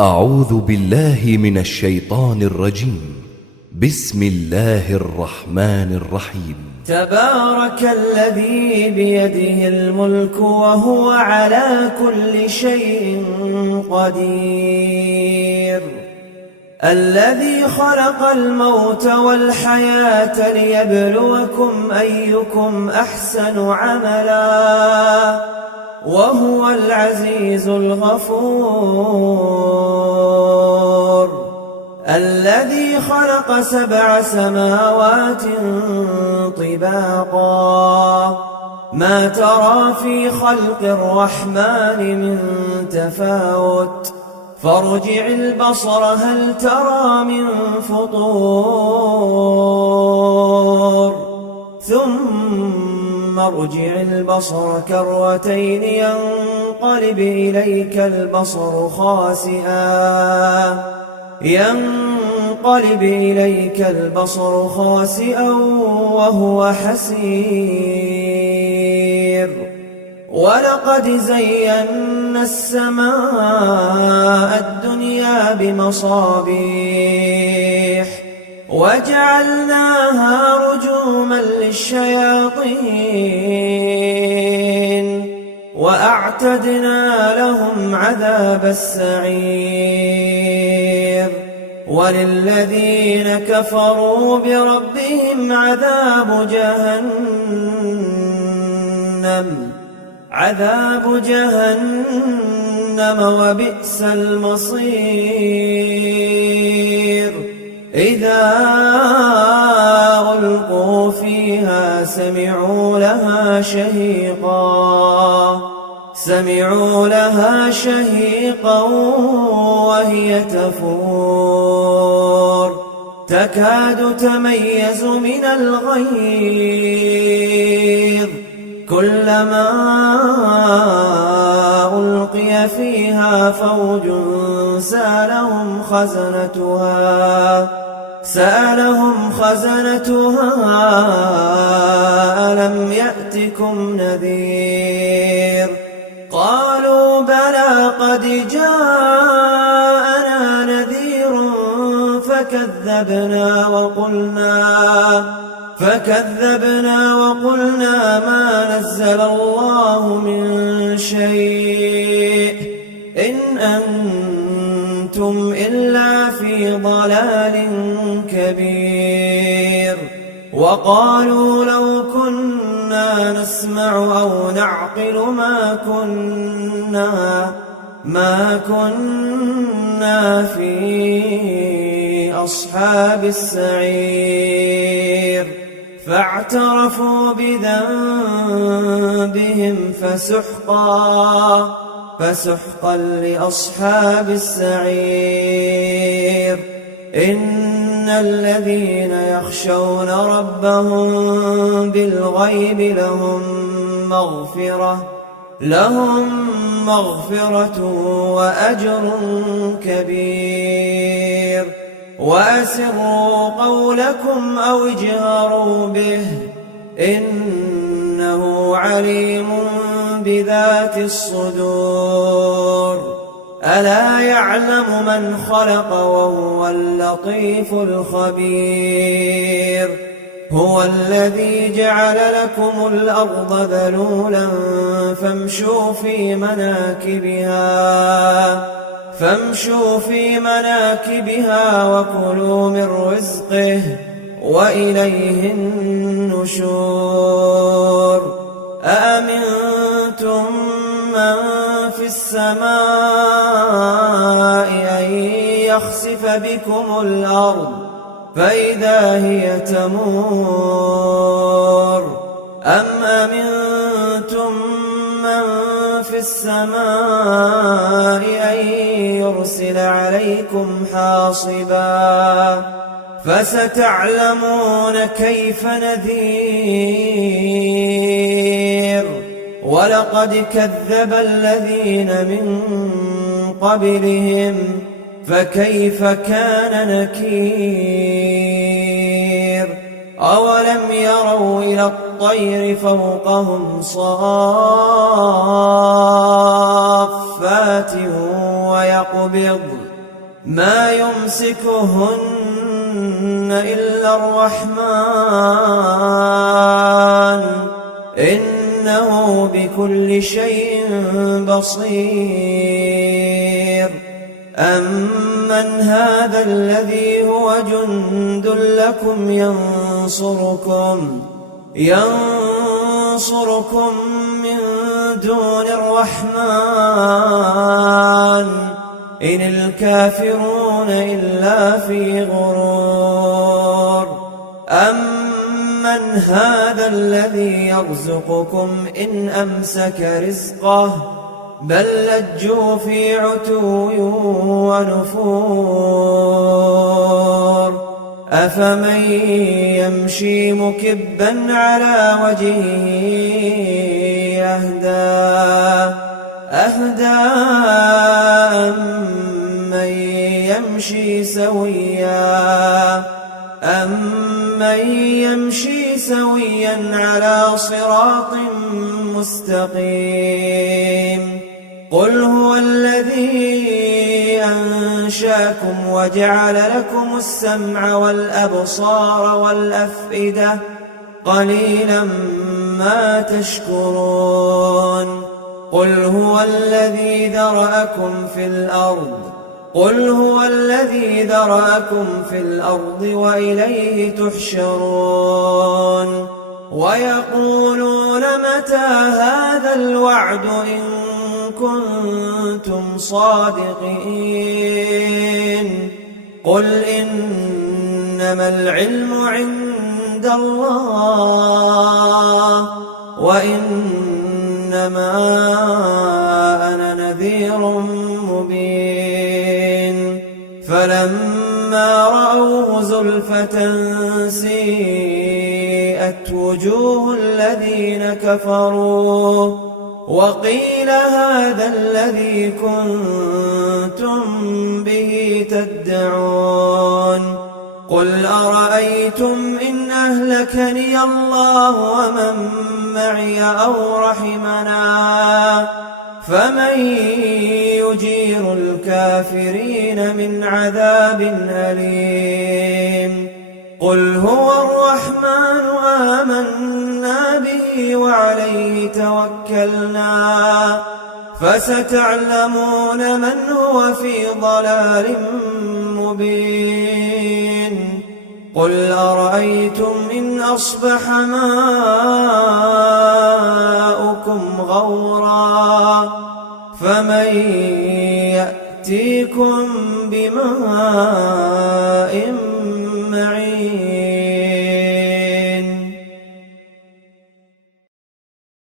أعوذ بالله من الشيطان الرجيم. بسم الله الرحمن الرحيم. تبارك الذي بيده الملك وهو على كل شيء قدير، الذي خلق الموت والحياة ليبلوكم أيكم أحسن عملا وهو العزيز الغفور، الذي خلق 7 سماوات طباقا ما ترى في خلق الرحمن من تفاوت فارجع البصر هل ترى من فطور ثم ارجع البصر كرتين ينقلب إليك البصر خاسئا وهو حسير. ولقد زينا السماء الدنيا بمصابيح وجعلناها رجوما للشياطين وأعتدنا لهم عذاب السعير. وللذين كفروا بربهم عذاب جهنم وبئس المصير. إذا ألقوا فيها سمعوا لها شهيقا وهي تفور تكاد تميز من الغيظ كلما ألقي فيها فوج سألهم خزنتها ألم يأتكم نذير؟ قالوا بلى قد جاءنا نذير فكذبنا وقلنا ما نزل الله من شيء إن أنتم إلا في ضلال كبير. وقالوا لو كنا نسمع أو نعقل ما كنا في أصحاب السعير. فاعترفوا بذنبهم فسحقا لأصحاب السعير. إن الذين يخشون ربهم بالغيب لهم مغفرة وأجر كبير. وأسروا قولكم أو اجهروا به إنه عليم بذات الصدور. ألا يعلم من خلق وهو اللطيف الخبير. هو الذي جعل لكم الأرض ذلولا فامشوا في مناكبها وكلوا من رزقه وإليه النشور. أأمنتم من في السماء أن يخسف بكم الأرض فإذا هي تمور أم أمنتم من في السماء أن يرسل عليكم حاصبا فستعلمون كيف نذير. ولقد كذب الذين من قبلهم فكيف كان نكير. أولم يروا إلى الطير فوقهم صافات قبض ما يمسكهن إلا الرحمن إنه بكل شيء بصير. أمن هذا الذي هو جند لكم ينصركم من دون الرحمن إن الكافرون إلا في غرور. أمن هذا الذي يرزقكم إن أمسك رزقه بل لجوا في عتو ونفور. أفمن يمشي مكبا على وجهه أهدى أمن يمشي سويا على صراط مستقيم. قل هو الذي أنشاكم وجعل لكم السمع والأبصار والأفئدة قليلا ما تشكرون. قل هو الذي ذرأكم في الأرض وإليه تحشرون. ويقولون متى هذا الوعد إن كنتم صادقين. قل إنما العلم عند الله وإنما أنا نذير مبين. فلما رأوه زلفة سيئت وجوه الذين كفروا وقيل هذا الذي كنتم به تدعون. قل أرأيتم إن أهلكني الله ومن معي أو رحمنا فمن يجير الكافرين من عذاب أليم. قل هو الرحمن آمنا به وعليه توكلنا فستعلمون من هو في ضلال مبين. قل أرأيتم إن أصبح ماؤكم غورا فمن يأتيكم بماء